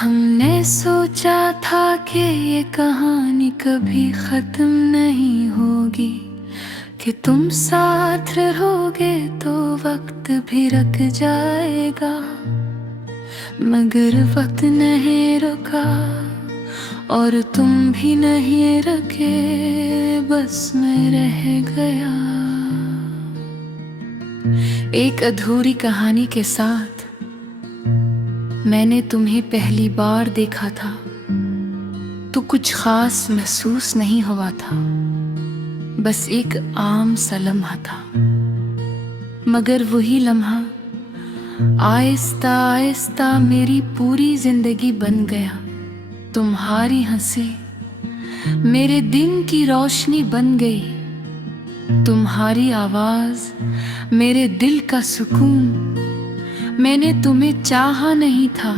हमने सोचा था कि ये कहानी कभी खत्म नहीं होगी, कि तुम साथ रहोगे तो वक्त भी रुक जाएगा। मगर वक्त नहीं रुका और तुम भी नहीं रुके, बस मैं रह गया एक अधूरी कहानी के साथ। मैंने तुम्हें पहली बार देखा था तो कुछ खास महसूस नहीं हुआ था, बस एक आम सा लम्हा था। मगर वही लम्हा आहिस्ता आहिस्ता मेरी पूरी जिंदगी बन गया। तुम्हारी हंसी मेरे दिन की रोशनी बन गई, तुम्हारी आवाज मेरे दिल का सुकून। मैंने तुम्हें चाहा नहीं था,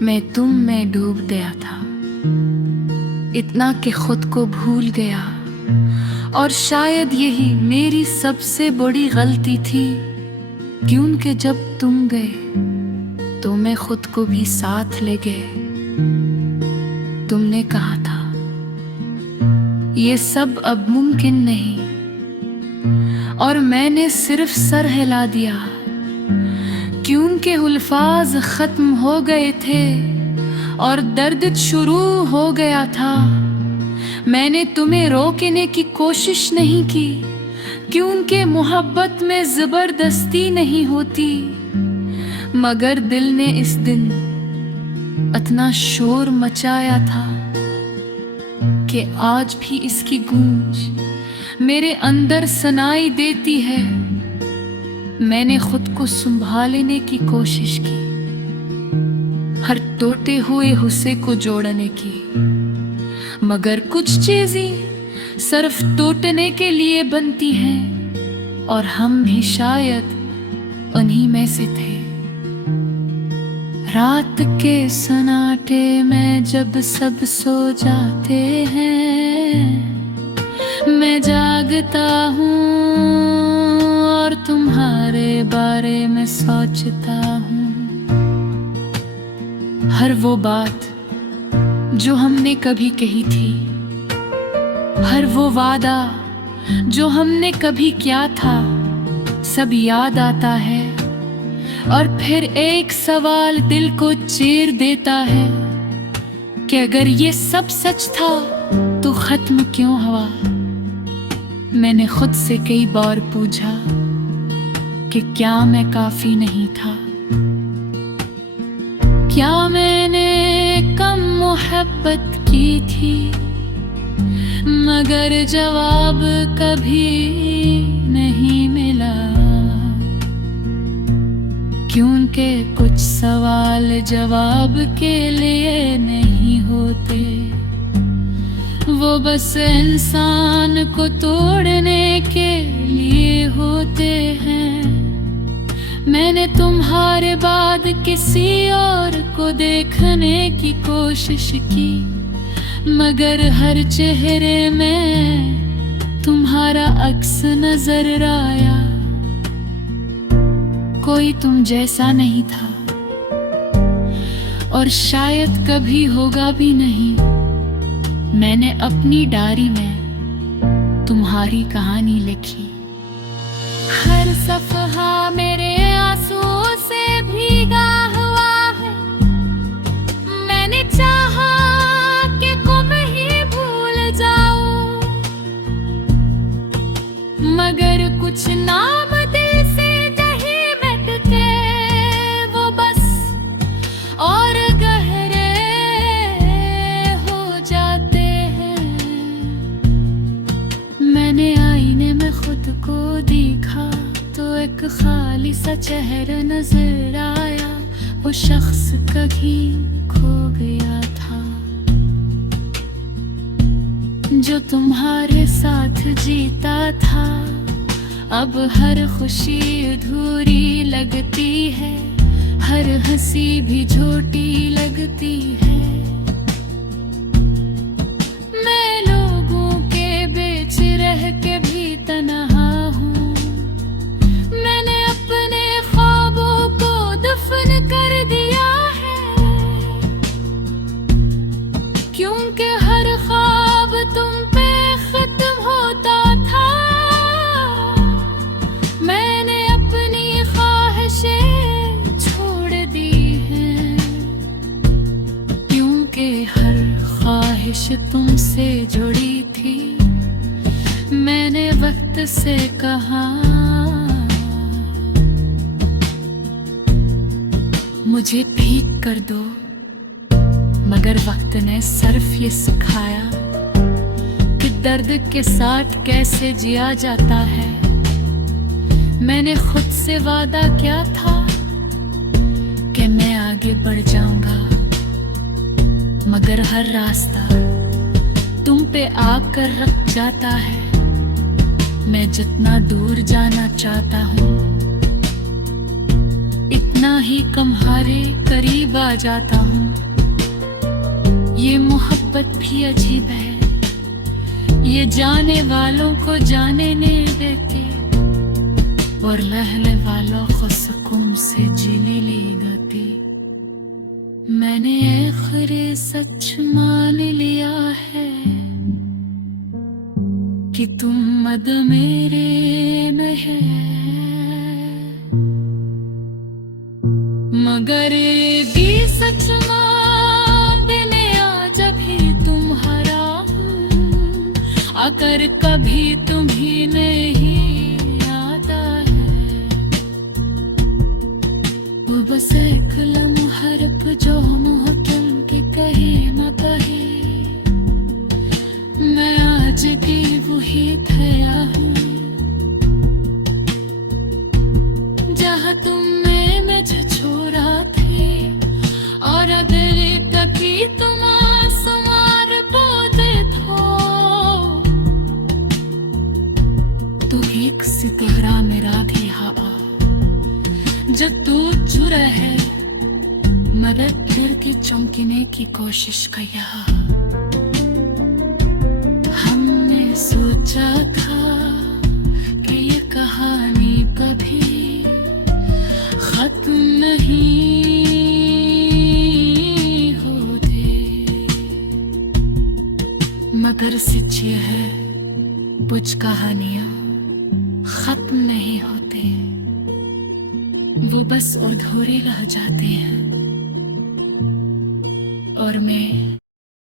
मैं तुम में डूब गया था, इतना कि खुद को भूल गया। और शायद यही मेरी सबसे बड़ी गलती थी, क्योंकि जब तुम गए तो मैं खुद को भी साथ ले गए। तुमने कहा था ये सब अब मुमकिन नहीं, और मैंने सिर्फ सर हिला दिया, क्योंकि अल्फाज खत्म हो गए थे और दर्द शुरू हो गया था। मैंने तुम्हें रोकने की कोशिश नहीं की, क्योंकि मोहब्बत में जबरदस्ती नहीं होती। मगर दिल ने इस दिन इतना शोर मचाया था कि आज भी इसकी गूंज मेरे अंदर सुनाई देती है। मैंने खुद को संभालने की कोशिश की, हर टूटे हुए हिस्से को जोड़ने की, मगर कुछ चीजें सिर्फ टूटने के लिए बनती हैं, और हम भी शायद उन्हीं में से थे। रात के सन्नाटे में जब सब सो जाते हैं, मैं जागता हूँ और तुम्हारे बारे में सोचता हूँ। हर वो बात जो हमने कभी कही थी, हर वो वादा जो हमने कभी किया था, सब याद आता है। और फिर एक सवाल दिल को चीर देता है कि अगर ये सब सच था तो खत्म क्यों हुआ। मैंने खुद से कई बार पूछा कि क्या मैं काफी नहीं था, क्या मैंने कम मोहब्बत की थी। मगर जवाब कभी नहीं मिला, क्योंकि कुछ सवाल जवाब के लिए नहीं होते, वो बस इंसान को तोड़ने के लिए होते हैं। मैंने तुम्हारे बाद किसी और को देखने की कोशिश की, मगर हर चेहरे में तुम्हारा अक्स नजर आया। कोई तुम जैसा नहीं था, और शायद कभी होगा भी नहीं। मैंने अपनी डायरी में तुम्हारी कहानी लिखी, हर सफहा मेरे आंसुओं से भीगा हुआ है। मैंने चाहा कि तुम ही भूल जाओ, मगर कुछ नाम दिल से नहीं मिटते, वो बस और गहरे हो जाते हैं। मैंने आईने में खुद को देखा तो एक खाली सा चेहरा नजर आया, वो शख्स कहीं खो गया था, जो तुम्हारे साथ जीता था। अब हर खुशी अधूरी लगती है, हर हंसी भी झूठी लगती है। मैं क्योंकि हर ख्वाब तुम पे खत्म होता था। मैंने अपनी ख्वाहिशें छोड़ दी हैं, क्योंकि हर ख्वाहिश तुमसे जुड़ी थी। मैंने वक्त से कहा मुझे ठीक कर दो, मगर वक्त ने सिर्फ ये सिखाया कि दर्द के साथ कैसे जिया जाता है। मैंने खुद से वादा किया था कि मैं आगे बढ़ जाऊंगा, मगर हर रास्ता तुम पे आकर रुक जाता है। मैं जितना दूर जाना चाहता हूँ, इतना ही तुम्हारे करीब आ जाता हूँ। ये मोहब्बत भी अजीब है, ये जाने वालों को जाने नहीं देती और रहने वालों को सुकून से जीने नहीं देती। मैंने आखिरी सच मान लिया है कि तुम मद मेरे में है, मगर ये भी सच मानने आ जब भी तुम्हारा हूँ, अगर कभी तुम्ही नहीं आता है। वो बस एक लम्हा रुक जो मुहकम की कहे न कहे, मैं आज भी वही थया हूँ जहाँ तुमने मुझे छोड़ा थी, और दिल तकी तुम समार पोते तो एक सितारा मेरा भी हवा जो तू चुरा है, मदद दिल की चमकने की कोशिश किया। हमने सोचा था कि ये कहानी कभी खत्म नहीं होती, मगर सच ये है कुछ कहानियां खत्म नहीं होती, वो बस अधूरी रह जाती हैं। और मैं